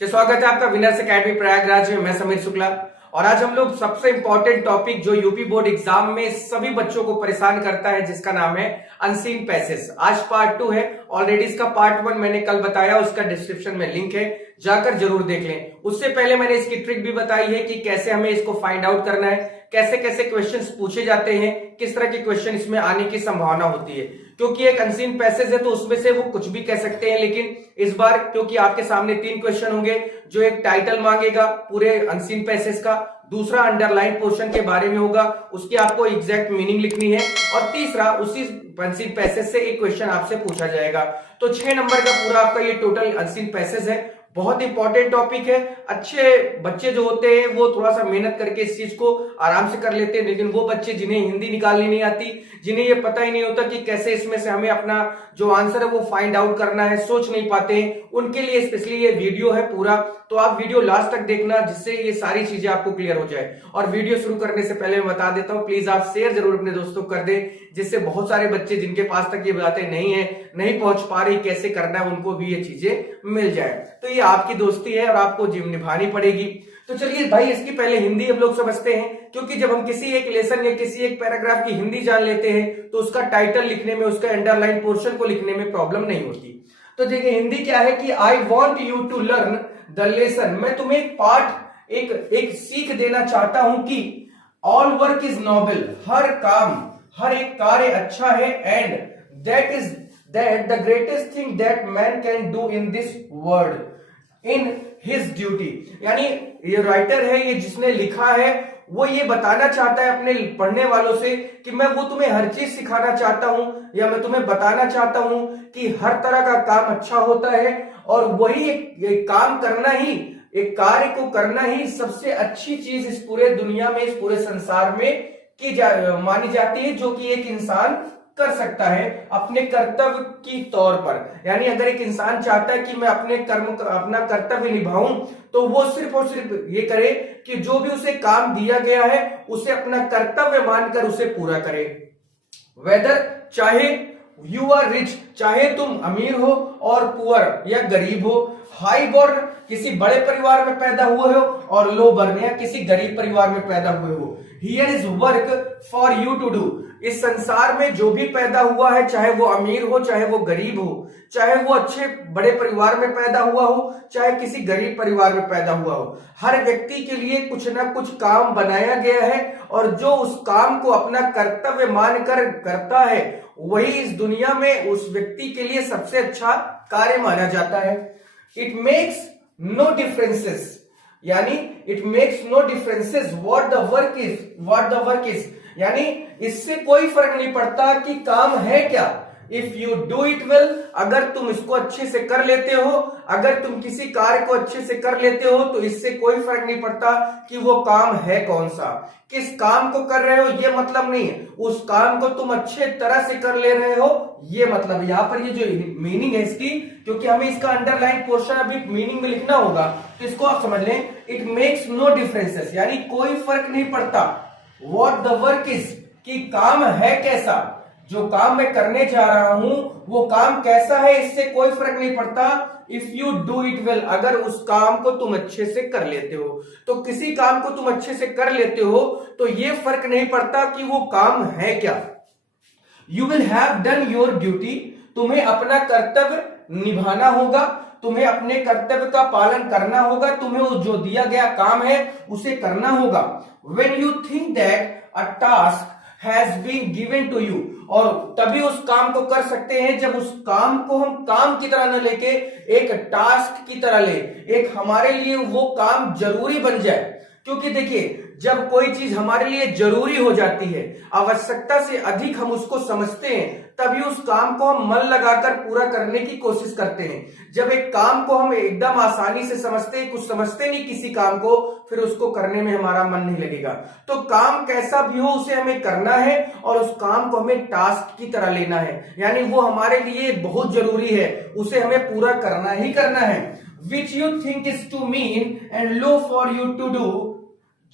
स्वागत है आपका विनर्स एकेडमी प्रयागराज में। मैं समीर शुक्ला और आज हम लोग सबसे इंपॉर्टेंट टॉपिक जो यूपी बोर्ड एग्जाम में सभी बच्चों को परेशान करता है, जिसका नाम है अनसीन पैसेज। आज पार्ट 2 है। ऑलरेडी इसका पार्ट 1 मैंने कल बताया, उसका डिस्क्रिप्शन में लिंक है, जाकर जरूर देख लें। उससे पहले मैंने इसकी ट्रिक भी बताई है कि कैसे हमें इसको फाइंड आउट करना है, कैसे कैसे क्वेश्चंस पूछे जाते हैं, किस तरह के क्वेश्चन इसमें आने की संभावना होती है। क्योंकि एक अनसीन पैसेज है तो उसमें से वो कुछ भी कह सकते हैं, लेकिन इस बार क्योंकि आपके सामने 3 क्वेश्चन होंगे, जो एक टाइटल मांगेगा पूरे अनसीन पैसेज का, दूसरा अंडरलाइन पोर्शन के बारे में होगा, उसकी आपको एग्जैक्ट मीनिंग लिखनी है, और तीसरा उसी अनसीन पैसेज से एक क्वेश्चन आपसे पूछा जाएगा। तो 6 नंबर का पूरा आपका ये टोटल अनसीन पैसेज है। बहुत इंपॉर्टेंट टॉपिक है। अच्छे बच्चे जो होते हैं वो थोड़ा सा मेहनत करके इस चीज को आराम से कर लेते हैं, लेकिन वो बच्चे जिन्हें हिंदी निकालनी नहीं आती, जिन्हें ये पता ही नहीं होता कि कैसे इसमें से हमें अपना जो आंसर है वो फाइंड आउट करना है, सोच नहीं पाते हैं, उनके लिए स्पेशली ये वीडियो है पूरा। तो आप वीडियो लास्ट तक देखना, जिससे ये सारी चीजें आपको क्लियर हो जाए। और वीडियो शुरू करने से पहले मैं बता देता हूं, प्लीज आप शेयर जरूर अपने दोस्तों को कर दें, जिससे बहुत सारे बच्चे जिनके पास तक ये बातें नहीं है, नहीं पहुंच पा रही कैसे करना है, उनको भी ये चीजें मिल जाए। तो ये आपकी दोस्ती है और आपको जिम निभानी पड़ेगी। तो चलिए भाई, इसकी पहले हिंदी हम लोग समझते हैं, क्योंकि जब हम किसी एक लेसन या किसी एक पैराग्राफ की हिंदी जान लेते हैं तो उसका टाइटल लिखने में, उसका अंडरलाइन पोर्शन को लिखने में प्रॉब्लम नहीं होती। तो देखिए हिंदी क्या है कि I want you to learn the lesson. मैं तुम्हें एक पाठ, एक सीख देना चाहता हूं कि ऑल वर्क इज नोबल, हर काम, हर एक कार्य अच्छा है, and that the greatest thing that man can do in this world in his duty. यानी ये राइटर है, ये जिसने लिखा है, वो ये बताना चाहता है अपने पढ़ने वालों से कि मैं वो तुम्हें हर चीज सिखाना चाहता हूं, या मैं तुम्हें बताना चाहता हूं कि हर तरह का काम अच्छा होता है, और वही एक काम करना ही, एक कार्य को करना ही सबसे अच्छी चीज इस पूरे दुनिया में, इस पूरे संसार में मानी जाती है, जो कि एक इंसान कर सकता है अपने कर्तव्य की तौर पर। यानी अगर एक इंसान चाहता है कि मैं अपना कर्तव्य निभाऊं, तो वो सिर्फ और सिर्फ ये करे कि जो भी उसे काम दिया गया है उसे अपना कर्तव्य मानकर उसे पूरा करे। वेदर, चाहे यू आर रिच, चाहे तुम अमीर हो, और पुअर या गरीब हो, हाई बॉर्न किसी बड़े परिवार में पैदा हुए हो, और लो बर्न या किसी गरीब परिवार में पैदा हुए हो, here is work for you to do. इस संसार में जो भी पैदा हुआ है, चाहे वो अमीर हो, चाहे वो गरीब हो, चाहे वो अच्छे बड़े परिवार में पैदा हुआ हो, चाहे किसी गरीब परिवार में पैदा हुआ हो, हर व्यक्ति के लिए कुछ ना कुछ काम बनाया गया है, और जो उस काम को अपना कर्तव्य मानकर करता है, वही इस दुनिया में उस व्यक्ति के लिए सबसे अच्छा कार्य माना जाता है। इट मेक्स नो डिफरेंसेस, यानी it makes no differences what the work is, यानी इससे कोई फर्क नहीं पड़ता कि काम है क्या। If you do it well, अगर तुम इसको अच्छे से कर लेते हो, अगर तुम किसी कार्य को अच्छे से कर लेते हो, तो इससे कोई फर्क नहीं पड़ता कि वो काम है कौन सा, किस काम को कर रहे हो, ये मतलब नहीं है, उस काम को तुम अच्छे तरह से कर ले रहे हो, ये मतलब। यहां पर ये जो मीनिंग है इसकी, क्योंकि हमें इसका अंडरलाइन पोर्शन अभी मीनिंग में लिखना होगा, तो इसको आप समझ लें। इट मेक्स नो डिफरेंसेस, यानी कोई फर्क नहीं पड़ता, व्हाट द वर्क इज, कि काम है कैसा, जो काम मैं करने जा रहा हूं वो काम कैसा है, इससे कोई फर्क नहीं पड़ता। If you do it well, अगर उस काम को तुम अच्छे से कर लेते हो, तो किसी काम को तुम अच्छे से कर लेते हो तो ये फर्क नहीं पड़ता कि वो काम है क्या। You will have done your duty, तुम्हें अपना कर्तव्य निभाना होगा, तुम्हें अपने कर्तव्य का पालन करना होगा, तुम्हें वो जो दिया गया काम है उसे करना होगा। When you think that a task has been given to you, और तभी उस काम को कर सकते हैं जब उस काम को हम काम की तरह न लेके एक टास्क की तरह ले, एक हमारे लिए वो काम जरूरी बन जाए। क्योंकि देखिए, जब कोई चीज हमारे लिए जरूरी हो जाती है, आवश्यकता से अधिक हम उसको समझते हैं, तभी उस काम को हम मन लगाकर पूरा करने की कोशिश करते हैं। जब एक काम को हम एकदम आसानी से समझते हैं, कुछ समझते नहीं किसी काम को, फिर उसको करने में हमारा मन नहीं लगेगा। तो काम कैसा भी हो उसे हमें करना है, और उस काम को हमें टास्क की तरह लेना है, यानी वो हमारे लिए बहुत जरूरी है, उसे हमें पूरा करना ही करना है। Which you think is too mean and low for you to do,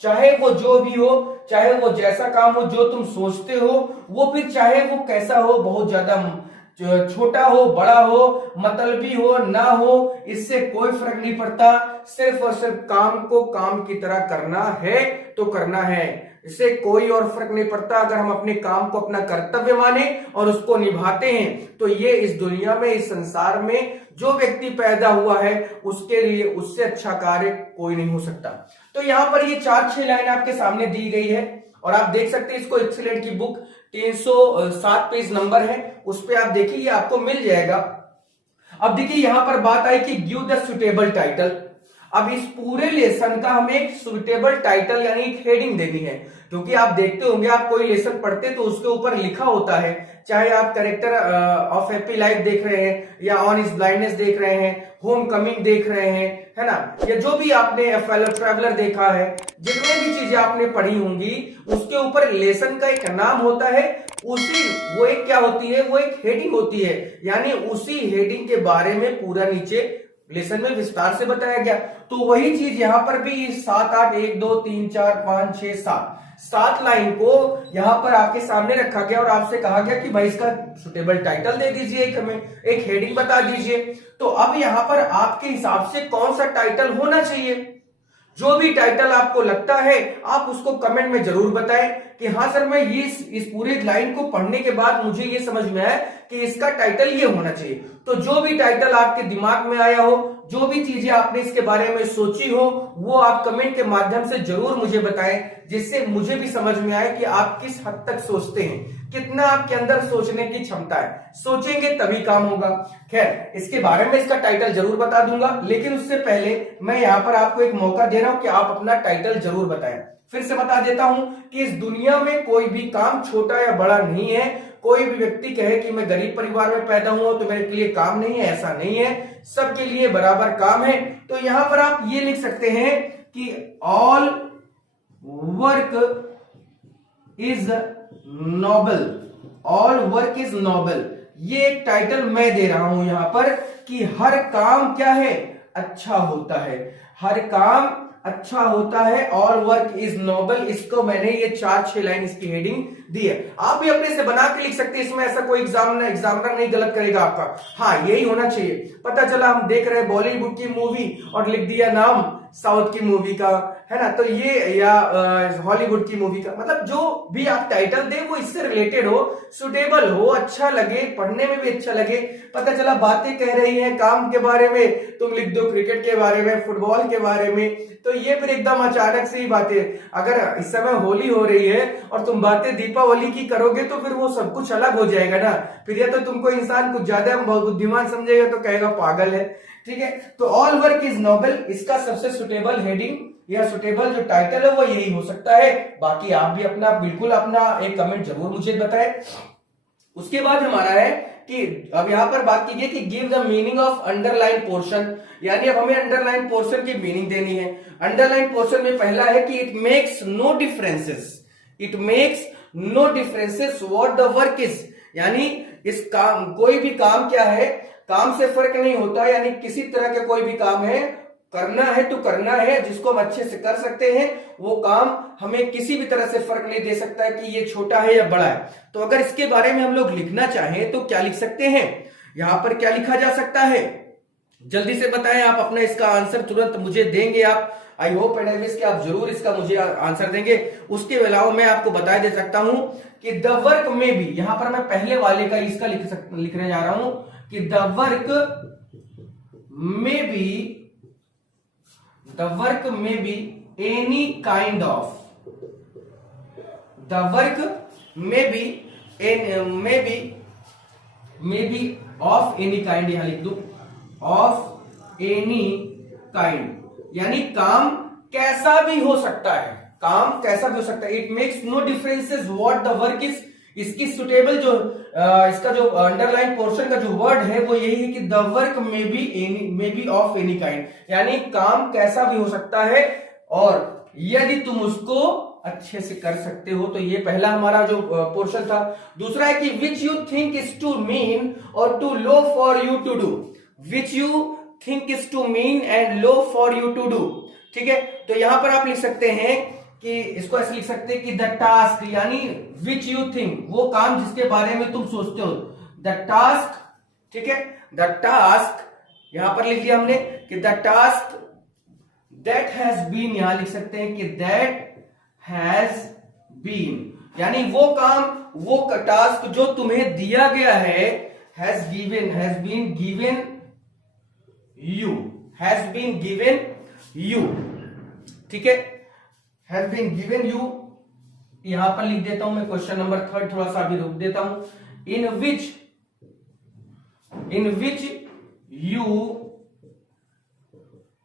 चाहे वो जो भी हो, चाहे वो जैसा काम हो जो तुम सोचते हो, वो फिर चाहे वो कैसा हो, बहुत ज्यादा छोटा हो बड़ा हो मतलबी हो ना हो, इससे कोई फर्क नहीं पड़ता। सिर्फ और सिर्फ काम को काम की तरह करना है तो करना है, इससे कोई और फर्क नहीं पड़ता। अगर हम अपने काम को अपना कर्तव्य माने और उसको निभाते हैं तो ये इस दुनिया में, इस संसार में जो व्यक्ति पैदा हुआ है उसके लिए उससे अच्छा कार्य कोई नहीं हो सकता। तो यहां पर ये 4-6 लाइन आपके सामने दी गई है और आप देख सकते हैं इसको। एक्सीलेंट की बुक 307 पेज नंबर है, उस पर आप देखिए, ये आपको मिल जाएगा। अब देखिए यहां पर बात आई कि गिव द सुटेबल टाइटल। अब इस पूरे लेसन का हमें एक सुटेबल टाइटल यानी एक हेडिंग देनी है, क्योंकि आप देखते होंगे आप कोई लेसन पढ़ते तो उसके ऊपर लिखा होता है, चाहे आप कैरेक्टर ऑफ हैप्पी लाइफ देख रहे हैं या ऑन इज ब्लाइंडनेस देख रहे हैं, होम कमिंग देख रहे हैं, है ना, या जो भी आपने ट्रैवलर देखा है, जितने भी चीजें आपने पढ़ी होंगी उसके ऊपर लेसन का एक नाम होता है। वो एक क्या होती है, वो एक हेडिंग होती है, यानी उसी हेडिंग के बारे में पूरा नीचे लेसन में विस्तार से बताया गया। तो वही चीज यहां पर भी 7, 8, 1, 2, 3, 4, 5, 6, 7 लाइन को यहां पर आपके सामने रखा गया और आपसे कहा गया कि भाई इसका सुटेबल टाइटल दे दीजिए, एक हमें एक हेडिंग बता दीजिए। तो अब यहां पर आपके हिसाब से कौन सा टाइटल होना चाहिए? जो भी टाइटल आपको लगता है आप उसको कमेंट में जरूर बताएं कि हाँ सर, मैं ये इस पूरे लाइन को पढ़ने के बाद मुझे ये समझ में आया कि इसका टाइटल ये होना चाहिए। तो जो भी टाइटल आपके दिमाग में आया हो, जो भी चीजें आपने इसके बारे में सोची हो, वो आप कमेंट के माध्यम से जरूर मुझे बताएं, जिससे मुझे भी समझ में आए कि आप किस हद तक सोचते हैं, कितना आपके अंदर सोचने की क्षमता है। सोचेंगे तभी काम होगा। खैर, इसके बारे में इसका टाइटल जरूर बता दूंगा, लेकिन उससे पहले मैं यहां पर आपको एक मौका दे रहा हूं कि आप अपना टाइटल जरूर बताएं। फिर से बता देता हूं कि इस दुनिया में कोई भी काम छोटा या बड़ा नहीं है। कोई भी व्यक्ति कहे कि मैं गरीब परिवार में पैदा हुआ तो मेरे लिए काम नहीं है, ऐसा नहीं है, सबके लिए बराबर काम है। तो यहां पर आप ये लिख सकते हैं कि all work is noble, all work is noble. ये एक टाइटल मैं दे रहा हूं यहां पर कि हर काम क्या है, अच्छा होता है, हर काम अच्छा होता है, ऑल वर्क इज नोबल। इसको मैंने ये 4-6 लाइन इसकी हेडिंग दी है। आप भी अपने से बना के लिख सकते हैं, इसमें ऐसा कोई एग्जामिनर नहीं गलत करेगा आपका। हाँ, यही होना चाहिए। पता चला हम देख रहे बॉलीवुड की मूवी और लिख दिया नाम साउथ की मूवी का, है ना, तो ये या हॉलीवुड की मूवी का, मतलब जो भी आप टाइटल दे वो इससे रिलेटेड हो, सुटेबल हो, अच्छा लगे, पढ़ने में भी अच्छा लगे। पता चला बातें कह रही हैं काम के बारे में, तुम लिख दो क्रिकेट के बारे में, फुटबॉल के बारे में, तो ये फिर एकदम अचानक से ही बातें। अगर इस समय होली हो रही है और तुम बातें दीपावली की करोगे तो फिर वो सब कुछ अलग हो जाएगा ना। फिर या तो तुमको इंसान कुछ ज्यादा बुद्धिमान समझेगा तो कहेगा पागल है। ठीक है, तो ऑल वर्क इज नोबल, इसका सबसे सुटेबल हेडिंग या सुटेबल जो टाइटल है वो यही हो सकता है। बाकी आप भी अपना बिल्कुल अपना एक कमेंट जरूर मुझे बताएं। उसके बाद हमारा है कि अब यहां पर बात कीजिए कि give the meaning of underline portion, यानी अब हमें अंडरलाइन पोर्शन की मीनिंग देनी है। अंडरलाइन पोर्शन में पहला है कि it makes no differences, it makes no differences what the work is, यानी इस काम, कोई भी काम क्या है, काम से फर्क नहीं होता, यानी किसी तरह के कोई भी काम है, करना है तो करना है, जिसको हम अच्छे से कर सकते हैं वो काम हमें किसी भी तरह से फर्क नहीं दे सकता है कि ये छोटा है या बड़ा है। तो अगर इसके बारे में हम लोग लिखना चाहें तो क्या लिख सकते हैं, यहां पर क्या लिखा जा सकता है, जल्दी से बताएं। आप अपना इसका आंसर तुरंत मुझे देंगे, आप I hope and I wish कि आप जरूर इसका मुझे आंसर देंगे। उसके अलावा मैं आपको बता दे सकता हूं कि द वर्क में भी, यहां पर मैं पहले वाले का इसका लिखने जा रहा हूं कि द वर्क में be any kind of, the work में बी ऑफ एनी काइंड, यहां लिख दूं ऑफ एनी काइंड, यानी काम कैसा भी हो सकता है, काम कैसा भी हो सकता है। It makes no differences what the work is, इसकी सुटेबल जो इसका जो अंडरलाइन पोर्शन का जो वर्ड है वो यही है कि द वर्क में बी ऑफ एनी काइंड, यानी काम कैसा भी हो सकता है और यदि तुम उसको अच्छे से कर सकते हो। तो ये पहला हमारा जो पोर्शन था। दूसरा है कि which you think is too mean और too low for you to do, which you think is too mean and low for you to do. ठीक है, तो यहां पर आप लिख सकते हैं कि इसको ऐसे लिख सकते हैं कि द टास्क, यानी विच यू थिंक, वो काम जिसके बारे में तुम सोचते हो, द टास्क, ठीक है, द टास्क यहां पर लिख लिया हमने कि the task that has been, यहां लिख सकते हैं कि दैट हैज बीन, यानी वो काम, वो टास्क जो तुम्हें दिया गया है, has been given you, has been given you, ठीक है, हैज बीन गिवन यू। यहां पर लिख देता हूं मैं क्वेश्चन नंबर 3, थोड़ा सा अभी रुक देता हूं। इन विच यू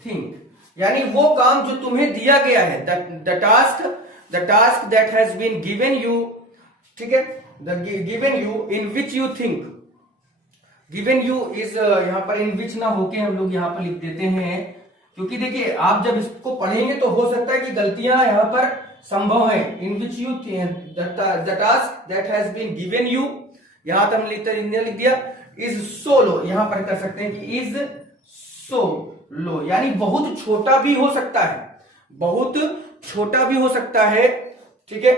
थिंक, यानी वो काम जो तुम्हें दिया गया है, the task that has been given you, ठीक है, given you, in which you think, given you is, यहां पर इन विच ना होके हम लोग यहां पर लिख देते हैं, क्योंकि देखिए आप जब इसको पढ़ेंगे तो हो सकता है कि गलतियां यहां पर संभव है। In which you the task that has been given you, यहां तक हमने लिख दिया इज सो लो, यहां पर कर सकते हैं कि इज सो लो, यानी बहुत छोटा भी हो सकता है, बहुत छोटा भी हो सकता है, ठीक है।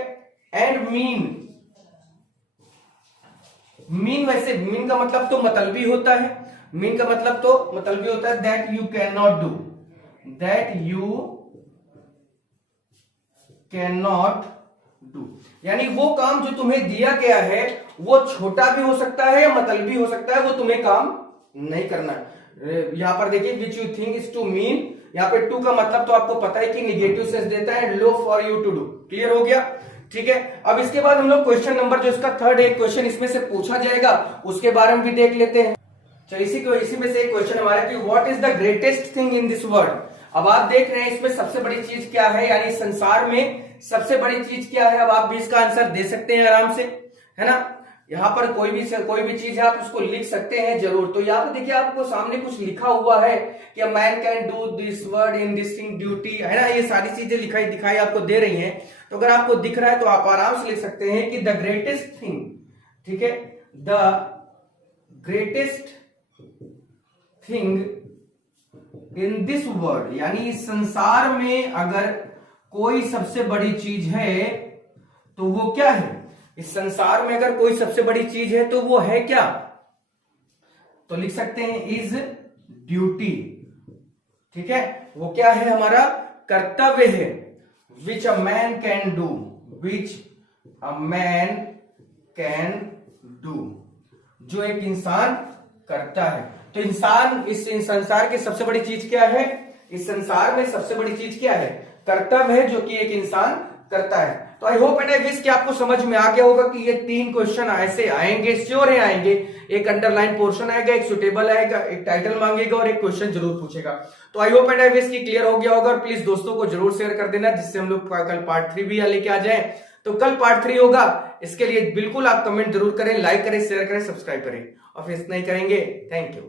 एंड मीन वैसे मीन का मतलब तो मतलबी होता है, मीन का मतलब तो मतलबी होता है that you can not do, that you can not do, यानी वो काम जो तुम्हें दिया गया है वो छोटा भी हो सकता है या मतलबी हो सकता है, वो तुम्हें काम नहीं करना है। यहां पर देखिए which you think is too mean, यहां पे टू का मतलब तो आपको पता है कि निगेटिव सेंस देता है, low for you to do, clear हो गया, ठीक है। अब इसके बाद हम लोग क्वेश्चन नंबर जो इसका 3rd एक क्वेश्चन इसमें से पूछा जाएगा उसके बारे में भी देख लेते हैं। चलिए इसी में से एक क्वेश्चन हमारा कि what is the greatest thing in this world. अब आप देख रहे हैं इसमें सबसे बड़ी चीज क्या है, यानी संसार में सबसे बड़ी चीज क्या है। अब आप भी इसका आंसर दे सकते हैं आराम से, है ना। यहाँ पर कोई भी चीज है आप उसको लिख सकते हैं जरूर। तो यहाँ पे देखिए आपको सामने कुछ लिखा हुआ है कि man can do this word in this thing duty, है ना। ये सारी चीजें दिखाई आपको दे रही हैं। तो अगर आपको दिख रहा है तो आप आराम से लिख सकते हैं कि द ग्रेटेस्ट थिंग, ठीक है, the greatest thing in this world, यानी इस संसार में अगर कोई सबसे बड़ी चीज है तो वो क्या है। इस संसार में अगर कोई सबसे बड़ी चीज है तो वो है क्या, तो लिख सकते हैं इज ड्यूटी, ठीक है। वो क्या है, हमारा कर्तव्य है। Which a man can do, which a man can do, जो एक इंसान करता है। तो इंसान, इस संसार की सबसे बड़ी चीज क्या है, इस संसार में सबसे बड़ी चीज क्या है, कर्तव्य है जो कि एक इंसान करता है। तो I hope and I wish कि आपको समझ में आ गया होगा कि ये 3 क्वेश्चन ऐसे आएंगे, श्योर है आएंगे। एक अंडरलाइन पोर्शन आएगा, एक सुटेबल आएगा, एक टाइटल मांगेगा और एक क्वेश्चन जरूर पूछेगा। तो I hope and I wish कि क्लियर हो गया होगा। और प्लीज दोस्तों को जरूर शेयर कर देना जिससे हम लोग कल पार्ट 3 भी लेके आ जाए। तो कल पार्ट 3 होगा, इसके लिए बिल्कुल आप कमेंट जरूर करें, लाइक करें, शेयर करें, सब्सक्राइब करें। और फिर इतना ही करेंगे। Thank you.